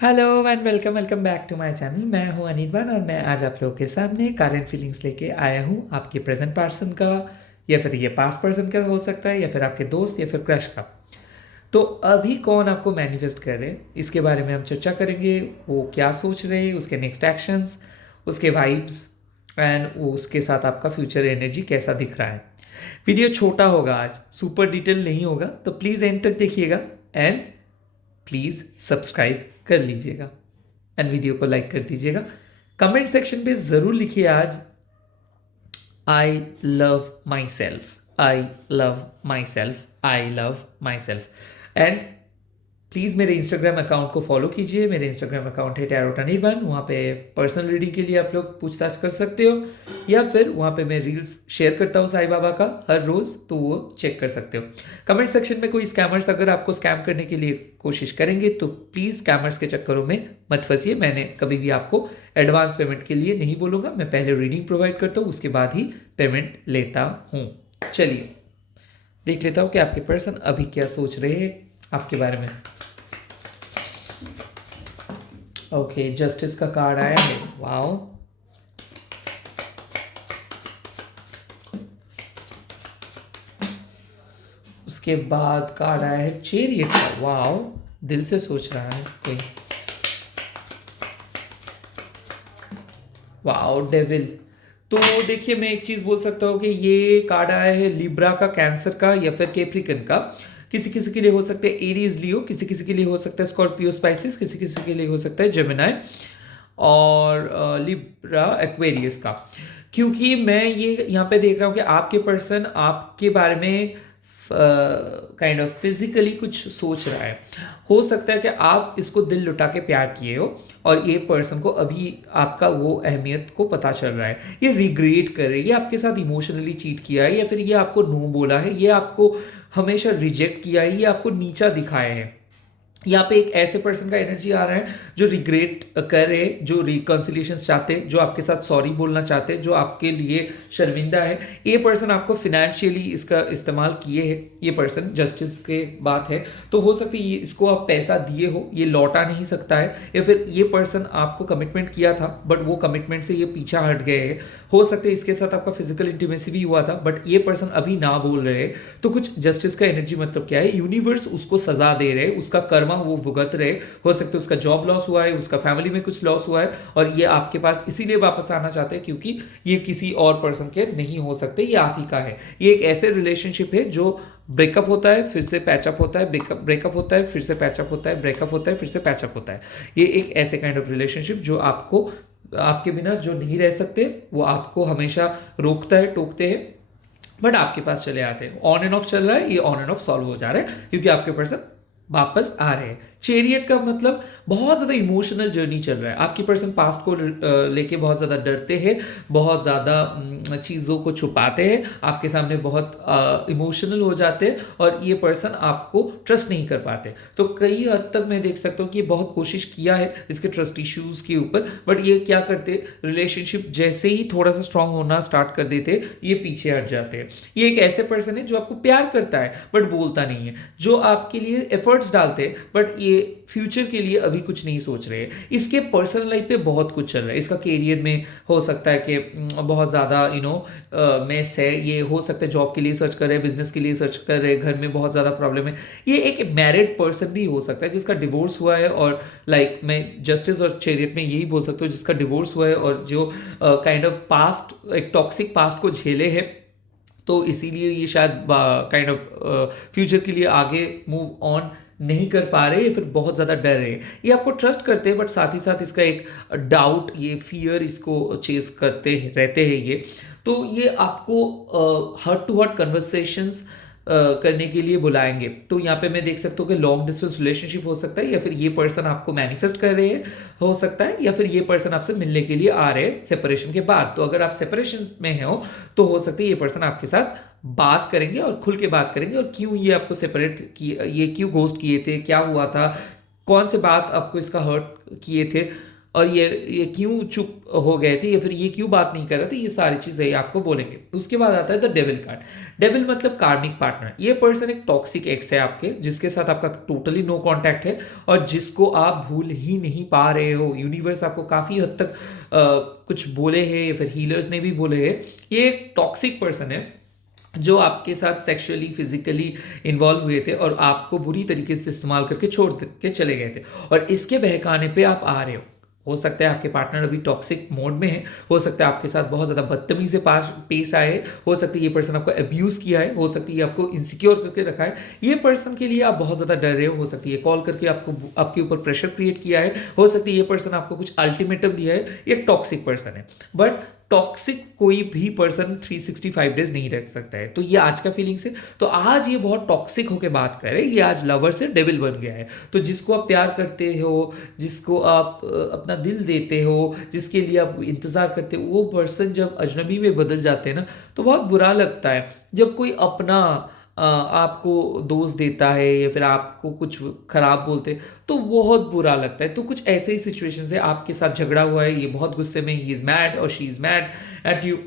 Hello and welcome welcome back to my channel. मैं हूं अनिर्बान और मैं आज आप लोगों के सामने करंट फीलिंग्स लेके आया हूं आपके प्रेजेंट पर्सन का, या फिर ये पास्ट पर्सन का हो सकता है, या फिर आपके दोस्त या फिर क्रश का। तो अभी कौन आपको मैनिफेस्ट कर रहे हैं इसके बारे में हम चर्चा करेंगे। वो क्या सोच रहे हैं, उसके नेक्स्ट एक्शंस, उसके वाइब्स एंड उसके साथ आपका फ्यूचर एनर्जी कैसा दिख रहा है। वीडियो छोटा होगा, आज सुपर डिटेल नहीं होगा, तो प्लीज़ एंड तक देखिएगा एंड प्लीज़ सब्सक्राइब कर लीजिएगा एंड वीडियो को लाइक कर दीजिएगा। कमेंट सेक्शन पे ज़रूर लिखिए आज I love my self, I love my self, I love my self. And please मेरे इंस्टाग्राम अकाउंट को फॉलो कीजिए। मेरे इंस्टाग्राम अकाउंट है टैरोट अनिर्बान। वहाँ पे पर्सनल रीडिंग के लिए आप लोग पूछताछ कर सकते हो, या फिर वहाँ पे मैं रील्स शेयर करता हूँ साईं बाबा का हर रोज़, तो वो चेक कर सकते हो। कमेंट सेक्शन में कोई स्कैमर्स अगर आपको स्कैम करने के लिए कोशिश करेंगे तो प्लीज़ स्कैमर्स के चक्करों में मत फंसिए। मैंने कभी भी आपको एडवांस पेमेंट के लिए नहीं बोलूँगा। मैं पहले रीडिंग प्रोवाइड करता हूँ, उसके बाद ही पेमेंट लेता हूँ। चलिए देख लेता हूँ कि आपके पर्सन अभी क्या सोच रहे हैं आपके बारे में। ओके, जस्टिस का कार्ड आया है। वाओ, उसके बाद कार्ड आया है चैरियट का। वाओ, दिल से सोच रहा है कोई। Wow, devil. तो देखिए, मैं एक चीज बोल सकता हूँ कि ये कार्ड आया है लिब्रा का, कैंसर का, या फिर कैप्रिकन का। किसी किसी के लिए हो सकता है एरीज लियो, किसी किसी के लिए हो सकता है स्कॉर्पियो स्पाइसिस, किसी किसी के लिए हो सकता है जेमिनाई और लिब्रा एक्वेरियस का। क्योंकि मैं ये यहाँ पे देख रहा हूँ कि आपके पर्सन आपके बारे में काइंड ऑफ फिजिकली कुछ सोच रहा है। हो सकता है कि आप इसको दिल लुटा के प्यार किए हो और ये पर्सन को अभी आपका वो अहमियत को पता चल रहा है। ये रिग्रेट कर रहे हैं, ये आपके साथ इमोशनली चीट किया है, या फिर ये आपको नो बोला है, ये आपको हमेशा रिजेक्ट किया है, ये आपको नीचा दिखाया है। यहाँ पे एक ऐसे पर्सन का एनर्जी आ रहा है जो रिग्रेट करे, जो रिकॉन्सिलिएशन चाहते, जो आपके साथ सॉरी बोलना चाहते, जो आपके लिए शर्मिंदा है। ये पर्सन आपको फिनेंशियली इसका इस्तेमाल किए है। ये पर्सन जस्टिस के बात है, तो हो सकता है ये इसको आप पैसा दिए हो, ये लौटा नहीं सकता है, या फिर ये पर्सन आपको कमिटमेंट किया था बट वो कमिटमेंट से ये पीछा हट गए हैं। हो सकता है इसके साथ आपका फिजिकल इंटीमेसी भी हुआ था बट ये पर्सन अभी ना बोल रहे हैं। तो कुछ जस्टिस का एनर्जी मतलब क्या है, यूनिवर्स उसको सजा दे रहे, उसका कर्मा वो भुगत रहे। हो सकता है उसका जॉब लॉस हुआ है, उसका फैमिली में कुछ लॉस हुआ है, और ये आपके पास इसीलिए वापस आना चाहते हैं क्योंकि ये किसी और पर्सन के नहीं हो सकते, ये आप ही का है। ये एक ऐसे रिलेशनशिप है जो ब्रेकअप होता है फिर से पैचअप होता है, ब्रेकअप होता है फिर से पैचअप होता है, ब्रेकअप होता है फिर से पैचअप होता है। ये एक ऐसे काइंड ऑफ रिलेशनशिप जो आपको, आपके बिना जो नहीं रह सकते, वो आपको हमेशा रोकता है, टोकते हैं, बट आपके पास चले आते हैं। ऑन एंड ऑफ चल रहा है, ये ऑन एंड ऑफ सॉल्व हो जा रहा है क्योंकि आपके पर्सन वापस आ रहे हैं। चैरियट का मतलब बहुत ज़्यादा इमोशनल जर्नी चल रहा है। आपकी पर्सन पास्ट को लेके बहुत ज़्यादा डरते हैं, बहुत ज़्यादा चीज़ों को छुपाते हैं, आपके सामने बहुत इमोशनल हो जाते हैं, और ये पर्सन आपको ट्रस्ट नहीं कर पाते। तो कई हद तक मैं देख सकता हूँ कि ये बहुत कोशिश किया है इसके ट्रस्ट इश्यूज़ के ऊपर, बट ये क्या करते, रिलेशनशिप जैसे ही थोड़ा सा स्ट्रांग होना स्टार्ट कर देते, ये पीछे हट जाते हैं। ये एक ऐसे पर्सन है जो आपको प्यार करता है बट बोलता नहीं है, जो आपके लिए एफर्ट्स डालते हैं बट ये फ्यूचर के लिए अभी कुछ नहीं सोच रहे हैं। इसके पर्सनल लाइफ पे बहुत कुछ चल रहा है। इसका कैरियर में हो सकता है कि बहुत ज़्यादा मेस है, ये हो सकता है जॉब के लिए सर्च कर रहे हैं, बिजनेस के लिए सर्च कर रहे हैं, घर में बहुत ज़्यादा प्रॉब्लम है। ये एक मैरिड पर्सन भी हो सकता है जिसका डिवोर्स हुआ है, और लाइक मैं जस्टिस और चैरियट में यही बोल सकता हूँ, जिसका डिवोर्स हुआ है और जो काइंड ऑफ पास्ट, एक टॉक्सिक पास्ट को झेले है, तो इसीलिए ये शायद काइंड ऑफ फ्यूचर के लिए आगे मूव ऑन नहीं कर पा रहे, या फिर बहुत ज़्यादा डर रहे। ये आपको ट्रस्ट करते हैं बट साथ ही साथ इसका एक डाउट, ये फियर इसको चेस करते रहते हैं ये। तो ये आपको हार्ट टू हार्ट कन्वर्सेशंस करने के लिए बुलाएंगे। तो यहाँ पे मैं देख सकता हूँ कि लॉन्ग डिस्टेंस रिलेशनशिप हो सकता है, या फिर ये पर्सन आपको मैनिफेस्ट कर रहे हैं हो सकता है, या फिर ये पर्सन आपसे मिलने के लिए आ रहे हैं सेपरेशन के बाद। तो अगर आप सेपरेशन में हो तो हो सकता है ये पर्सन आपके साथ बात करेंगे और खुल के बात करेंगे, और क्यों ये आपको सेपरेट किए, ये क्यों घोस्ट किए थे, क्या हुआ था, कौन से बात आपको इसका हर्ट किए थे, और ये क्यों चुप हो गए थे या फिर ये क्यों बात नहीं कर रहे थे, ये सारी चीजें ये आपको बोलेंगे। उसके बाद आता है द डेविल कार्ड। डेविल मतलब कार्मिक पार्टनर। ये पर्सन एक टॉक्सिक एक्स है आपके, जिसके साथ आपका टोटली नो कांटेक्ट है और जिसको आप भूल ही नहीं पा रहे हो। यूनिवर्स आपको काफी हद तक कुछ बोले हैं या फिर हीलर्स ने भी बोले हैं, ये एक टॉक्सिक पर्सन है जो आपके साथ सेक्सुअली फिजिकली इन्वॉल्व हुए थे और आपको बुरी तरीके से इस्तेमाल करके छोड़ के चले गए थे, और इसके बहकाने पे आप आ रहे हो सकता है आपके पार्टनर अभी टॉक्सिक मोड में है, हो सकता है आपके साथ बहुत ज़्यादा बदतमीजी से पेश आए, हो सकता है ये पर्सन आपको अब्यूज किया है, हो सकती है आपको इनसिक्योर करके रखा है, ये पर्सन के लिए आप बहुत ज़्यादा डर रहे हो सकती है कॉल करके आपको आपके ऊपर प्रेशर क्रिएट किया है, हो सकती है ये पर्सन आपको कुछ अल्टीमेटम दिया है। ये टॉक्सिक पर्सन है, बट टॉक्सिक कोई भी पर्सन 365 डेज नहीं रख सकता है। तो ये आज का फीलिंग्स है। तो आज ये बहुत टॉक्सिक होके बात कर रहे हैं, ये आज लवर से डेविल बन गया है। तो जिसको आप प्यार करते हो, जिसको आप अपना दिल देते हो, जिसके लिए आप इंतजार करते हो, वो पर्सन जब अजनबी में बदल जाते हैं ना, तो बहुत बुरा लगता है। जब कोई अपना आपको दोष देता है या फिर आपको कुछ खराब बोलते तो बहुत बुरा लगता है। तो कुछ ऐसे ही सिचुएशन है, आपके साथ झगड़ा हुआ है, ये बहुत गुस्से में, ही इज मैड और she is mad at you,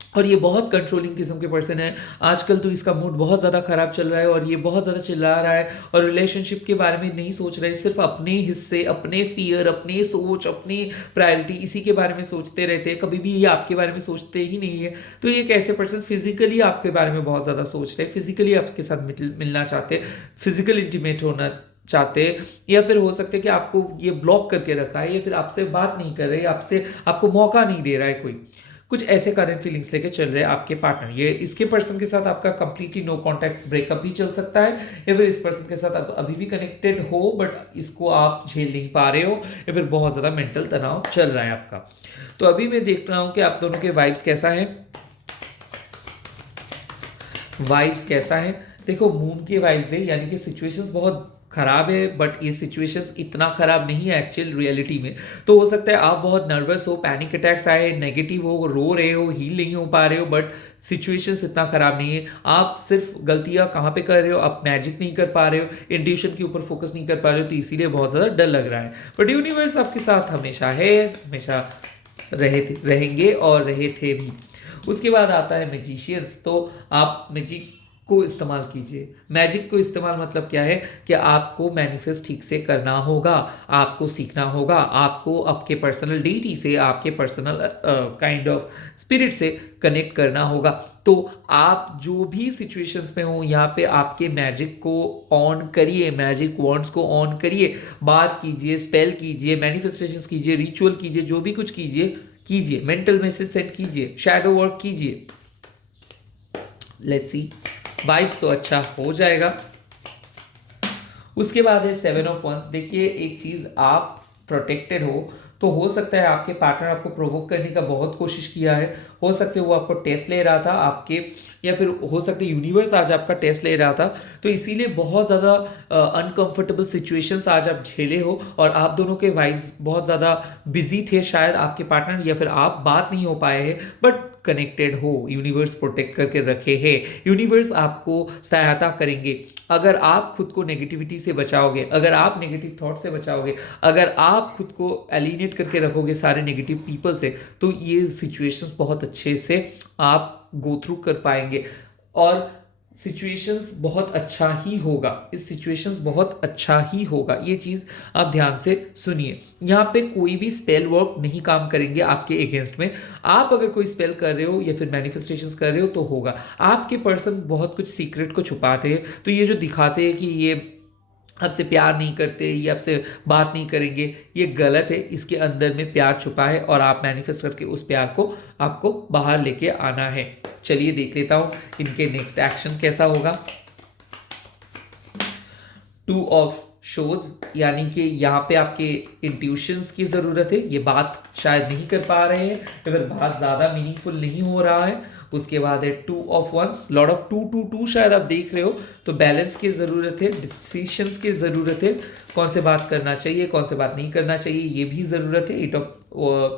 और ये बहुत कंट्रोलिंग किस्म के पर्सन है। आजकल तो इसका मूड बहुत ज़्यादा ख़राब चल रहा है और ये बहुत ज़्यादा चिल्ला रहा है और रिलेशनशिप के बारे में नहीं सोच रहा है, सिर्फ अपने हिस्से, अपने फियर, अपने सोच, अपनी प्रायोरिटी, इसी के बारे में सोचते रहते हैं। कभी भी ये आपके बारे में सोचते ही नहीं है। तो ये एक ऐसे पर्सन फिजिकली आपके बारे में बहुत ज़्यादा सोच रहे हैं, फिजिकली आपके साथ मिलना चाहते हैं, फिजिकल इंटीमेट होना चाहते हैं, या फिर हो सकता है कि आपको ये ब्लॉक करके रखा है या फिर आपसे बात नहीं कर रहे, आपसे आपको मौका नहीं दे रहा है कोई। कुछ ऐसे करंट फीलिंग्स लेके चल रहे हैं आपके पार्टनर। ये इसके पर्सन के साथ आपका कंप्लीटली नो कांटेक्ट ब्रेकअप भी चल सकता है, या फिर इस पर्सन के साथ आप अभी भी कनेक्टेड हो बट इसको आप झेल नहीं पा रहे हो, या फिर बहुत ज़्यादा मेंटल तनाव चल रहा है आपका। तो अभी मैं देख रहा हूँ कि आप दोनों के वाइब्स कैसा है। वाइब्स कैसा है, देखो मून के वाइब्स है, यानी कि सिचुएशंस बहुत खराब है, बट ये सिचुएशंस इतना खराब नहीं है एक्चुअल रियलिटी में। तो हो सकता है आप बहुत नर्वस हो, पैनिक अटैक्स आए, नेगेटिव हो, रो रहे हो, हील नहीं हो पा रहे हो, बट सिचुएशंस इतना खराब नहीं है। आप सिर्फ गलतियां कहाँ पे कर रहे हो, आप मैजिक नहीं कर पा रहे हो, इंट्यूशन के ऊपर फोकस नहीं कर पा रहे हो, तो इसीलिए बहुत ज़्यादा डर लग रहा है। बट यूनिवर्स आपके साथ हमेशा है, हमेशा रहेंगे और रहे थे भी। उसके बाद आता है मैजिशियंस। तो आप मैजिक को इस्तेमाल कीजिए। मैजिक को इस्तेमाल मतलब क्या है कि आपको मैनिफेस्ट ठीक से करना होगा, आपको सीखना होगा, आपको आपके पर्सनल डीटी से, आपके पर्सनल काइंड ऑफ स्पिरिट से कनेक्ट करना होगा। तो आप जो भी सिचुएशंस में हो, यहाँ पे आपके मैजिक को ऑन करिए, मैजिक वॉन्ड्स को ऑन करिए, बात कीजिए, स्पेल कीजिए, मैनिफेस्टेशंस कीजिए, रिचुअल कीजिए, जो भी कुछ कीजिए, मेंटल मैसेज सेट कीजिए, शैडो वर्क कीजिए। लेट्स सी, वाइब्स तो अच्छा हो जाएगा। उसके बाद है 7 ऑफ वंस। देखिए एक चीज, आप प्रोटेक्टेड हो हो सकता है आपके पार्टनर आपको प्रोवोक करने का बहुत कोशिश किया है, हो सकता है वो आपको टेस्ट ले रहा था आपके, या फिर हो सकता है यूनिवर्स आज आपका टेस्ट ले रहा था। तो इसीलिए बहुत ज़्यादा अनकंफर्टेबल सिचुएशंस आज आप झेले हो और आप दोनों के वाइब्स बहुत ज़्यादा बिजी थे, शायद आपके पार्टनर या फिर आप बात नहीं हो पाए हैं, बट कनेक्टेड हो, यूनिवर्स प्रोटेक्ट करके रखे हैं, यूनिवर्स आपको सहायता करेंगे। अगर आप खुद को नेगेटिविटी से बचाओगे, अगर आप नेगेटिव थॉट से बचाओगे, अगर आप खुद को एलिनेट करके रखोगे सारे नेगेटिव पीपल से, तो ये सिचुएशंस बहुत अच्छे से आप गो थ्रू कर पाएंगे और सिचुएशंस बहुत अच्छा ही होगा। इस सिचुएशंस बहुत अच्छा ही होगा, ये चीज़ आप ध्यान से सुनिए। यहाँ पे कोई भी स्पेल वर्क नहीं काम करेंगे आपके अगेंस्ट में। आप अगर कोई स्पेल कर रहे हो या फिर मैनिफेस्टेशंस कर रहे हो तो होगा। आपके पर्सन बहुत कुछ सीक्रेट को छुपाते हैं, तो ये जो दिखाते हैं कि ये आपसे प्यार नहीं करते, ये आपसे बात नहीं करेंगे, ये गलत है। इसके अंदर में प्यार छुपा है और आप मैनिफेस्ट करके उस प्यार को आपको बाहर लेके आना है। चलिए देख लेता हूं इनके नेक्स्ट एक्शन कैसा होगा। 2 ऑफ शोज, यानी कि यहाँ पे आपके इंट्यूशंस की ज़रूरत है, ये बात शायद नहीं कर पा रहे हैं या फिर बात ज़्यादा मीनिंगफुल नहीं हो रहा है। उसके बाद है 2 ऑफ वंस, लॉर्ड ऑफ 2 शायद आप देख रहे हो, तो बैलेंस की ज़रूरत है, डिसीशंस की ज़रूरत है, कौन से बात करना चाहिए, कौन से बात नहीं करना चाहिए, ये भी ज़रूरत है। 8 ऑफ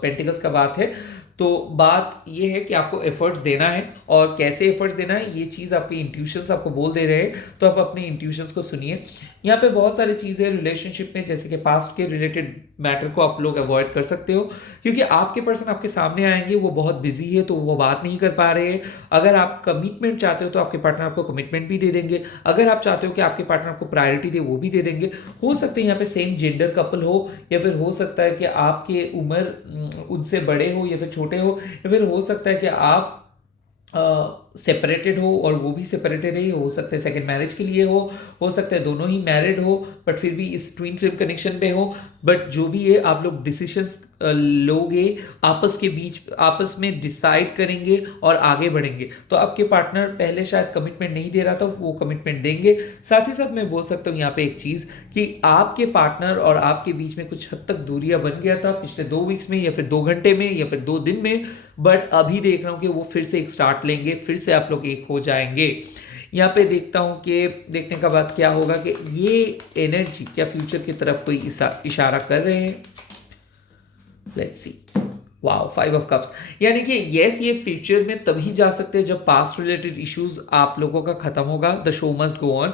पेंटिकल्स का बात है, तो बात ये है कि आपको एफर्ट्स देना है, और कैसे एफर्ट्स देना है ये चीज़ आपके इंट्यूशंस आपको बोल दे रहे हैं, तो आप अपने इंट्यूशंस को सुनिए। यहाँ पे बहुत सारी चीज़ें रिलेशनशिप में, जैसे कि पास्ट के रिलेटेड मैटर को आप लोग अवॉइड कर सकते हो, क्योंकि आपके पर्सन आपके सामने आएंगे, वो बहुत बिजी है तो वो बात नहीं कर पा रहे हैं। अगर आप कमिटमेंट चाहते हो तो आपके पार्टनर आपको कमिटमेंट भी दे देंगे, अगर आप चाहते हो कि आपके पार्टनर आपको प्रायोरिटी दे वो भी दे देंगे। हो सकते हैं यहाँ पे सेम जेंडर कपल हो, या फिर हो सकता है कि आपके उम्र उनसे बड़े हो या फिर छोटे हो, या फिर हो सकता है कि आप सेपरेटेड हो और वो भी सेपरेटेड ही हो सकता है, सेकंड मैरिज के लिए हो सकता है दोनों ही मैरिड हो बट फिर भी इस ट्विन फ्लेम कनेक्शन पे हो। बट जो भी है आप लोग डिसीजंस लोगे, आपस के बीच आपस में डिसाइड करेंगे और आगे बढ़ेंगे। तो आपके पार्टनर पहले शायद कमिटमेंट नहीं दे रहा था, वो कमिटमेंट देंगे। साथ ही साथ मैं बोल सकता हूँ यहाँ पे एक चीज़ कि आपके पार्टनर और आपके बीच में कुछ हद तक दूरियां बन गया था पिछले 2 वीक्स में, या फिर 2 घंटे में, या फिर 2 दिन में, बट अभी देख रहा हूँ कि वो फिर से एक स्टार्ट लेंगे, फिर से आप लोग एक हो जाएंगे। यहाँ पे देखता हूँ कि देखने का बाद क्या होगा कि ये एनर्जी क्या फ्यूचर की तरफ कोई इशारा कर रहे हैं। Let's see. Wow, 5 of cups, यानी कि यस ये फ्यूचर में तभी जा सकते हैं जब पास्ट रिलेटेड इश्यूज आप लोगों का खत्म होगा। The show must go on.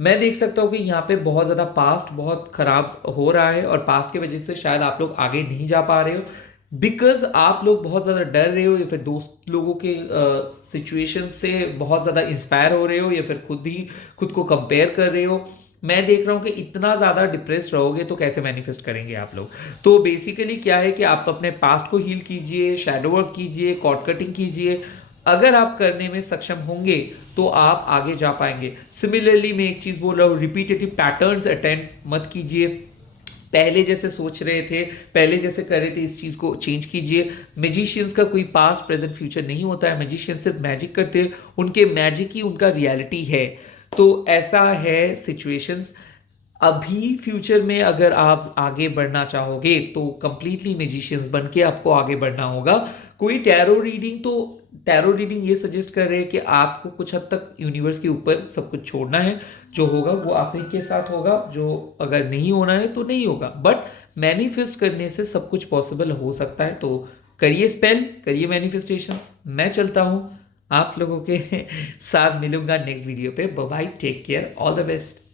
मैं देख सकता हूँ कि यहाँ पे बहुत ज़्यादा पास्ट बहुत खराब हो रहा है, और पास्ट की वजह से शायद आप लोग आगे नहीं जा पा रहे हो, बिकॉज आप लोग बहुत ज़्यादा डर रहे हो, या फिर दोस्त लोगों के सिचुएशन से बहुत ज़्यादा इंस्पायर हो रहे हो, या फिर खुद को कंपेयर कर रहे हो। मैं देख रहा हूँ कि इतना ज़्यादा डिप्रेस्ड रहोगे तो कैसे मैनिफेस्ट करेंगे आप लोग। तो बेसिकली क्या है कि आप अपने पास्ट को हील कीजिए, शैडो वर्क कीजिए, कॉर्ड कटिंग कीजिए। अगर आप करने में सक्षम होंगे तो आप आगे जा पाएंगे। सिमिलरली मैं एक चीज़ बोल रहा हूँ, रिपीटेटिव पैटर्न्स अटेम्प्ट मत कीजिए। पहले जैसे सोच रहे थे, पहले जैसे कर रहे थे, इस चीज़ को चेंज कीजिए। मैजिशियंस का कोई पास्ट प्रेजेंट फ्यूचर नहीं होता है। मैजिशियंस सिर्फ मैजिक करते हैं, उनके मैजिक ही उनका रियलिटी है। तो ऐसा है सिचुएशंस। अभी फ्यूचर में अगर आप आगे बढ़ना चाहोगे तो कंप्लीटली मैजिशियंस बन के आपको आगे बढ़ना होगा। कोई टैरो रीडिंग ये सजेस्ट कर रहे हैं कि आपको कुछ हद तक यूनिवर्स के ऊपर सब कुछ छोड़ना है। जो होगा वो आप ही के साथ होगा, जो अगर नहीं होना है तो नहीं होगा, बट मैनिफेस्ट करने से सब कुछ पॉसिबल हो सकता है। तो करिए स्पेल, करिए मैनिफेस्टेशंस। मैं चलता हूँ, आप लोगों के साथ मिलूंगा नेक्स्ट वीडियो पे। Bye bye, take care, all the best.